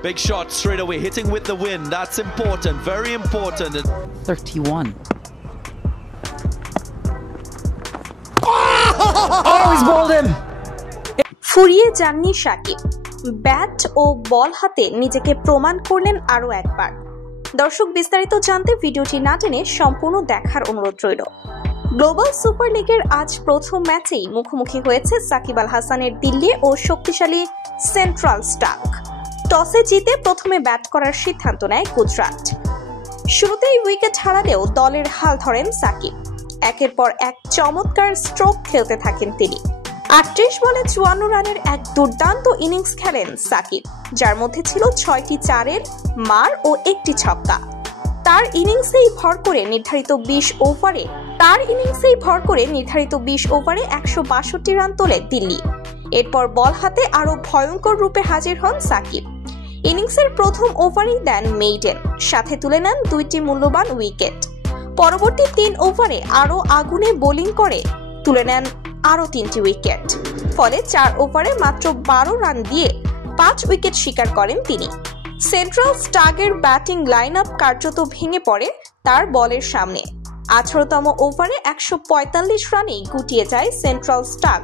Big shot straight away, hitting with the wind. That's important, very important. 31. Oh, he's bowled him! ফুরিয়ে যাননি Shakib, bat ও বল হাতে নিজেকে প্রমাণ করলেন আরো একবার। দর্শক, বিস্তারিত জানতে ভিডিওটি না টেনে সম্পূর্ণ দেখার অনুরোধ রইল। গ্লোবাল সুপার লিগের আজ প্রথম ম্যাচেই মুখোমুখি হয়েছে সাকিব আল হাসানের দিল্লি ও শক্তিশালী সেন্ট্রাল স্টাগ। টসে জিতে প্রথমে ব্যাট করার সিদ্ধান্ত নেয় গুজরাট। শুরুতেই উইকেট হারালেও দলের হাল ধরেন সাকিব। একের পর এক চমৎকার স্ট্রোক খেলতে থাকেন তিনি। 38 বলে 54 রানের এক দুর্দান্ত ইনিংস খেলেন সাকিব, যার মধ্যে ছিল 6টি চারের মার ও একটি ছক্কা। তার ইনিংসেই ভর করে নির্ধারিত 20 ওভারে 162 রান তোলে দিল্লি। এরপর বল হাতে আরো ভয়ঙ্কর রূপে হাজির হন সাকিব। ইনিংসের প্রথম ওভারেই দেন মেইডেন, সাথে তুলে নেন 2টি মূল্যবান উইকেট। পরবর্তী 3 ওভারে আরো আগুনে বোলিং করে তুলে নেন আরো 3টি উইকেট। ফলে 4 ওভারে মাত্র 12 রান দিয়ে 5 উইকেট শিকার করেন তিনি। সেন্ট্রাল স্টাগের ব্যাটিং লাইন আপ কার্যত ভেঙে পড়ে তার বলের সামনে। 18তম ওভারে 145 রানেই গুটিয়ে যায় সেন্ট্রাল স্টাগ।